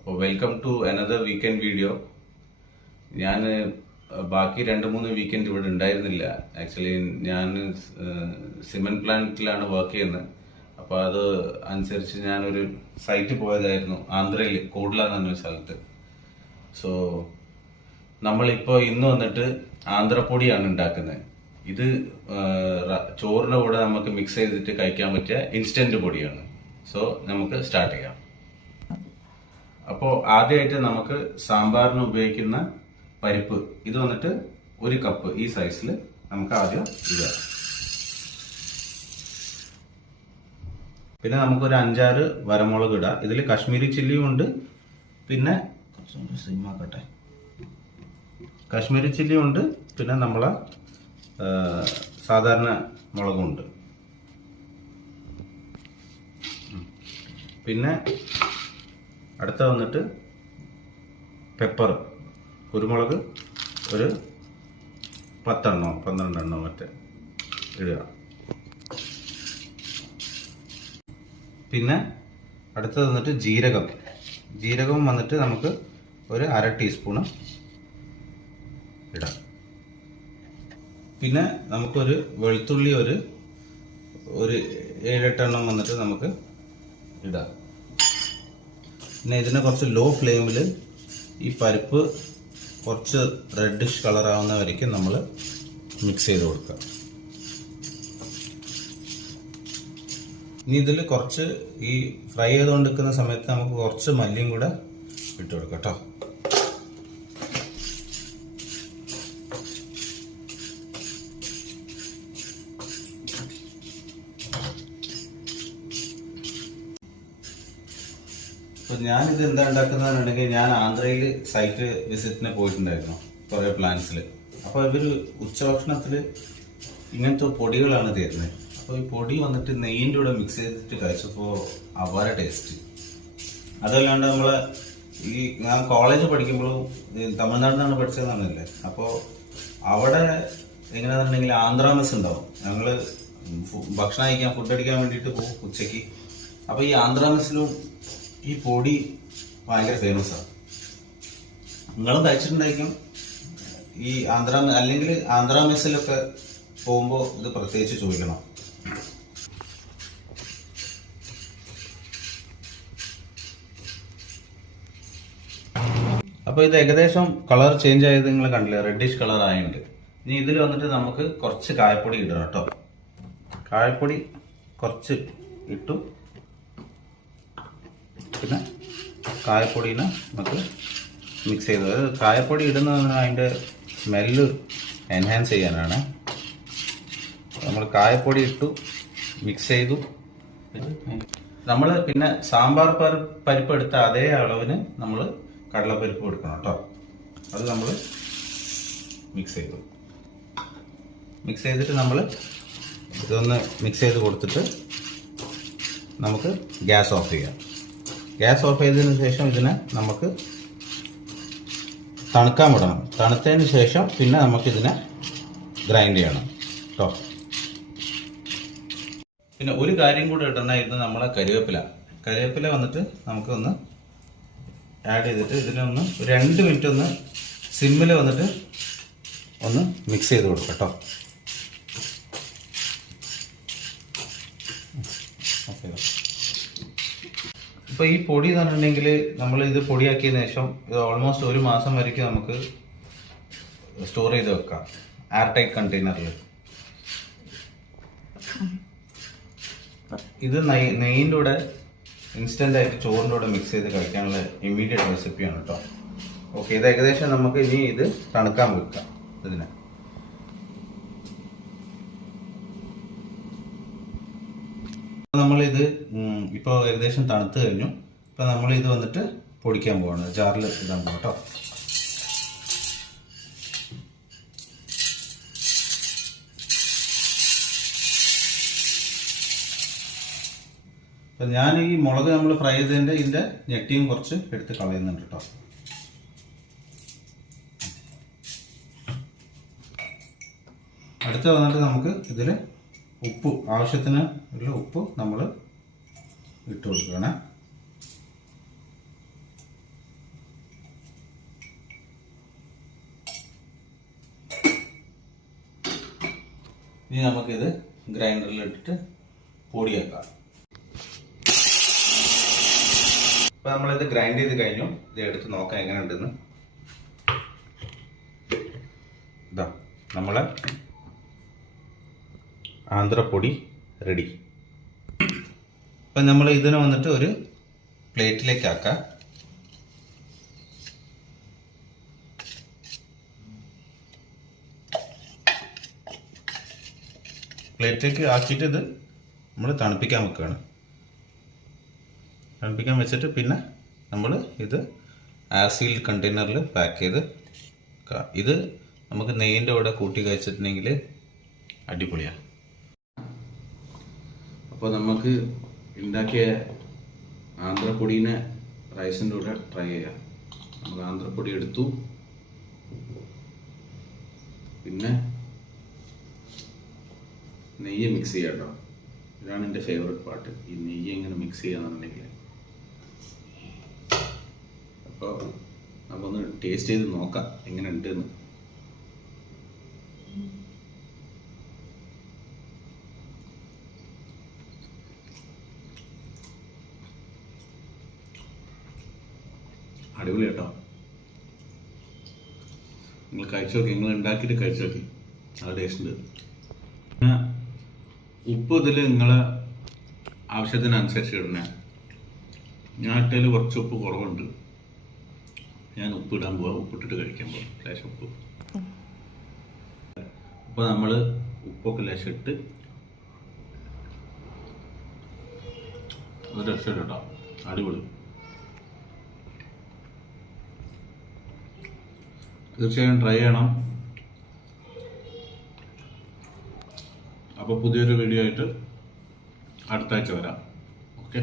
അപ്പോൾ welcome to another weekend video ഞാൻ ബാക്കി രണ്ട് മൂന്ന് വീക്കെൻഡ് ഇവിടെ ഉണ്ടായിരുന്നില്ല. ആക്ച്വലി ഞാൻ സിമെന്റ് പ്ലാന്റിലാണ് വർക്ക് ചെയ്യുന്നത്. അപ്പോൾ അത് അനുസരിച്ച് ഞാനൊരു സൈറ്റ് പോയതായിരുന്നു. ആന്ധ്രയിൽ കോഡ്ല എന്ന് സ്ഥലത്ത്. സോ നമ്മളിപ്പോൾ ഇന്ന് വന്നിട്ട് ആന്ധ്രപ്പൊടിയാണ് ഉണ്ടാക്കുന്നത്. ഇത് ചോറിന്റെ കൂടെ നമുക്ക് മിക്സ് ചെയ്തിട്ട് കഴിക്കാൻ പറ്റിയ ഇൻസ്റ്റന്റ് പൊടിയാണ്. സോ നമുക്ക് സ്റ്റാർട്ട് ചെയ്യാം. അപ്പോൾ ആദ്യമായിട്ട് നമുക്ക് സാമ്പാറിന് ഉപയോഗിക്കുന്ന പരിപ്പ്. ഇത് വന്നിട്ട് ഒരു കപ്പ് ഈ സൈസിൽ നമുക്ക് ആദ്യം ഇടുക. പിന്നെ നമുക്കൊരു അഞ്ചാറ് വരമുളക് ഇടാം. ഇതിൽ കശ്മീരി ചില്ലിയും ഉണ്ട്. പിന്നെ കുറച്ചുകൂടി കാശ്മീരി ചില്ലിയും ഉണ്ട്. പിന്നെ നമ്മളെ സാധാരണ മുളകും ഉണ്ട്. പിന്നെ അടുത്ത വന്നിട്ട് പെപ്പർ കുരുമുളക് ഒരു പത്തെണ്ണോ പന്ത്രണ്ടെണ്ണോ മറ്റേ ഇടുക. പിന്നെ അടുത്തത് വന്നിട്ട് ജീരകം. ജീരകം വന്നിട്ട് നമുക്ക് ഒരു അര ടീസ്പൂണ് ഇടാം. പിന്നെ നമുക്കൊരു വെളുത്തുള്ളി ഒരു ഒരു ഏഴെട്ടെണ്ണം വന്നിട്ട് നമുക്ക് ഇടാം. പിന്നെ ഇതിനെ കുറച്ച് ലോ ഫ്ലെയിമിൽ ഈ പരിപ്പ് കുറച്ച് റെഡിഷ് കളർ ആവുന്ന വരയ്ക്കും നമ്മൾ മിക്സ് ചെയ്ത് കൊടുക്കുക. ഇനി ഇതിൽ കുറച്ച് ഈ ഫ്രൈ ചെയ്തുകൊണ്ടിരിക്കുന്ന സമയത്ത് നമുക്ക് കുറച്ച് മല്ലിയും കൂടെ ഇട്ട് കൊടുക്കാം കേട്ടോ അപ്പൊ ഞാൻ ഇത് എന്താ ഉണ്ടാക്കുന്നതെന്നുണ്ടെങ്കിൽ ഞാൻ ആന്ധ്രയിൽ സൈറ്റ് വിസിറ്റിന് പോയിട്ടുണ്ടായിരുന്നു കുറെ പ്ലാന്റ്സിൽ അപ്പോൾ ഇവർ ഉച്ചഭക്ഷണത്തിൽ ഇങ്ങനത്തെ പൊടികളാണ് തരുന്നത് അപ്പോൾ ഈ പൊടി വന്നിട്ട് നെയ്യിന്റെ കൂടെ മിക്സ് ചെയ്തിട്ട് കഴിച്ചപ്പോൾ അപാര ടേസ്റ്റ് അതല്ലാണ്ട് നമ്മളെ ഈ ഞാൻ കോളേജ് പഠിക്കുമ്പോഴും തമിഴ്നാട്ടിലാണ് പഠിച്ചതെന്നാണല്ലേ? അപ്പോൾ അവിടെ എങ്ങനെയാണെന്നുണ്ടെങ്കിൽ ആന്ധ്രാമസ് ഉണ്ടാവും. ഞങ്ങൾ ഭക്ഷണം കഴിക്കാൻ ഫുഡ് അടിക്കാൻ വേണ്ടിയിട്ട് പോകും ഉച്ചയ്ക്ക്. അപ്പോൾ ഈ ആന്ധ്രാമസിലും ഈ പൊടി ഭയങ്കര ഫേമസ് ആണ് നിങ്ങളും കഴിച്ചിട്ടുണ്ടായിരിക്കും. ഈ ആന്ധ്ര അല്ലെങ്കിൽ ആന്ധ്ര മെസ്സിലൊക്കെ പോകുമ്പോൾ ഇത് പ്രത്യേകിച്ച് ചോദിക്കണം. അപ്പോൾ ഇത് ഏകദേശം കളർ ചേഞ്ച് ആയത് നിങ്ങൾ കണ്ടില്ലേ? റെഡിഷ് കളർ ആയിട്ടുണ്ട് ഇനി ഇതിൽ വന്നിട്ട് നമുക്ക് കുറച്ച് കായപ്പൊടി ഇടണം കേട്ടോ. കായപ്പൊടി കുറച്ച് ഇട്ടു. പിന്നെ കായപ്പൊടിനെ നമുക്ക് മിക്സ് ചെയ്ത്. അത് കായപ്പൊടി ഇടുന്നത് അതിന്റെ സ്മെല്ല് എൻഹാൻസ് ചെയ്യാനാണ്. നമ്മൾ കായപ്പൊടി ഇട്ടു മിക്സ് ചെയ്തു. നമ്മൾ പിന്നെ സാമ്പാർ പരി- പരിപ്പ് എടുത്ത അതേ അളവിന് നമ്മൾ കടലപ്പരിപ്പ് കൊടുക്കണം കേട്ടോ. അത് നമ്മൾ മിക്സ് ചെയ്തു. മിക്സ് ചെയ്തിട്ട് നമ്മൾ ഇതൊന്ന് മിക്സ് ചെയ്ത് കൊടുത്തിട്ട് നമുക്ക് ഗ്യാസ് ഓഫ് ചെയ്യാം. ഗ്യാസ് ഓഫ് ചെയ്തതിന് ശേഷം ഇതിനെ നമുക്ക് തണുക്കാൻ വിടണം. തണുത്തതിന് ശേഷം പിന്നെ നമുക്കിതിനെ ഗ്രൈൻഡ് ചെയ്യണം കേട്ടോ പിന്നെ ഒരു കാര്യം കൂടി ഇടണമായിരുന്നു നമ്മളെ കരിവേപ്പില. കരിവേപ്പില വന്നിട്ട് നമുക്കൊന്ന് ആഡ് ചെയ്തിട്ട് ഇതിനൊന്ന് രണ്ട് മിനിറ്റ് ഒന്ന് സിമ്മിൽ വന്നിട്ട് ഒന്ന് മിക്സ് ചെയ്ത് കൊടുക്കാം കേട്ടോ ഓക്കെ ഇപ്പോൾ ഈ പൊടി എന്ന് പറഞ്ഞിട്ടുണ്ടെങ്കിൽ നമ്മൾ ഇത് പൊടിയാക്കിയതിന് ശേഷം ഇത് ഓൾമോസ്റ്റ് ഒരു മാസം വരയ്ക്കും നമുക്ക് സ്റ്റോർ ചെയ്ത് വെക്കാം. എയർ ടൈറ്റ് കണ്ടെയ്നറിൽ ഇത് നെയ് നെയ്യിന്റെ കൂടെ ഇൻസ്റ്റന്റ് ആയിട്ട് ചോറിന്റെ കൂടെ മിക്സ് ചെയ്ത് കഴിക്കാനുള്ള ഇമ്മീഡിയറ്റ് റെസിപ്പിയാണ് കേട്ടോ ഓക്കെ ഇത് ഏകദേശം നമുക്ക് ഇനി ഇത് തണുക്കാൻ വെക്കാം ഇതിനെ നമ്മളിത് ഉം, ഇപ്പോൾ ഏകദേശം തണുത്ത് കഴിഞ്ഞു. ഇപ്പം നമ്മൾ ഇത് വന്നിട്ട് പൊടിക്കാൻ പോവാണ്. ജാറിൽ ഇടാൻ പോകാം കേട്ടോ അപ്പം ഞാൻ ഈ മുളക് നമ്മൾ ഫ്രൈ ചെയ്തതിന്റെ ഇതിന്റെ ഞെട്ടിയും കുറച്ച് എടുത്ത് കളയുന്നുണ്ട് കേട്ടോ അടുത്ത വന്നിട്ട് നമുക്ക് ഇതിൽ ഉപ്പ് ആവശ്യത്തിന് ഉള്ള ഉപ്പ് നമ്മൾ ഇട്ട് കൊടുക്കുകയാണ് ഇനി നമുക്കിത് ഗ്രൈൻഡറിൽ ഇട്ടിട്ട് പൊടിയാക്കാം. അപ്പോൾ നമ്മളിത് ഗ്രൈൻഡ് ചെയ്ത് കഴിഞ്ഞു. ഇത് എടുത്ത് നോക്കാം എങ്ങനെ ഉണ്ടെന്ന് ഇതാ നമ്മളെ ആന്ധ്രപ്പൊടി റെഡി. അപ്പം നമ്മൾ ഇതിനെ വന്നിട്ട് ഒരു പ്ലേറ്റിലേക്ക് ആക്കാം പ്ലേറ്റിലേക്ക് ആക്കിയിട്ട് ഇത് നമ്മൾ തണുപ്പിക്കാൻ വെക്കുകയാണ് തണുപ്പിക്കാൻ വെച്ചിട്ട് പിന്നെ നമ്മൾ ഇത് ആസിൽ കണ്ടെയ്നറിൽ പാക്ക് ചെയ്ത്. ഇത് നമുക്ക് നെയ്യിന്റെ കൂടെ കൂട്ടി കഴിച്ചിട്ടുണ്ടെങ്കിൽ അടിപൊളിയാണ് അപ്പോൾ നമുക്ക് ഉണ്ടാക്കിയ ആന്ധ്രപ്പൊടീനെ റൈസിന്റെ കൂടെ ട്രൈ ചെയ്യാം. നമ്മൾ ആന്ധ്രപ്പൊടി എടുത്തു. പിന്നെ നെയ്യ് മിക്സ് ചെയ്യാം കേട്ടോ. ഇതാണ് എന്റെ ഫേവററ്റ് പാർട്ട് ഈ നെയ്യ് എങ്ങനെ മിക്സ് ചെയ്യാന്നുണ്ടെങ്കിൽ അപ്പോൾ നമുക്കൊന്ന് ടേസ്റ്റ് ചെയ്ത് നോക്കാം എങ്ങനെ ഉണ്ടെന്ന് അടിപൊളി കേട്ടോ. നിങ്ങൾ കഴിച്ചു നോക്കി നിങ്ങൾ ഉണ്ടാക്കിയിട്ട് കഴിച്ചു നോക്കി. നല്ല ടേസ്റ്റ് ഉണ്ട്. പിന്നെ ഉപ്പ് ഇതിൽ നിങ്ങൾ ആവശ്യത്തിനനുസരിച്ച് ഇടണേ. ഞാൻ ഇട്ടതിൽ കുറച്ച് ഉപ്പ് കുറവുണ്ട്. ഞാൻ ഉപ്പ് ഇടാൻ പോവാം. ഉപ്പിട്ടിട്ട് കഴിക്കാൻ പോവാം. ലേശം ഉപ്പ്. അപ്പോൾ നമ്മൾ ഉപ്പൊക്കെ ലേശം ഇട്ട് ഒരു രക്ഷ കേട്ടോ. അടിപൊളി. തീർച്ചയായും ട്രൈ ചെയ്യണം. അപ്പോൾ പുതിയൊരു വീഡിയോ ആയിട്ട് അടുത്ത ആഴ്ച വരാം. ഓക്കെ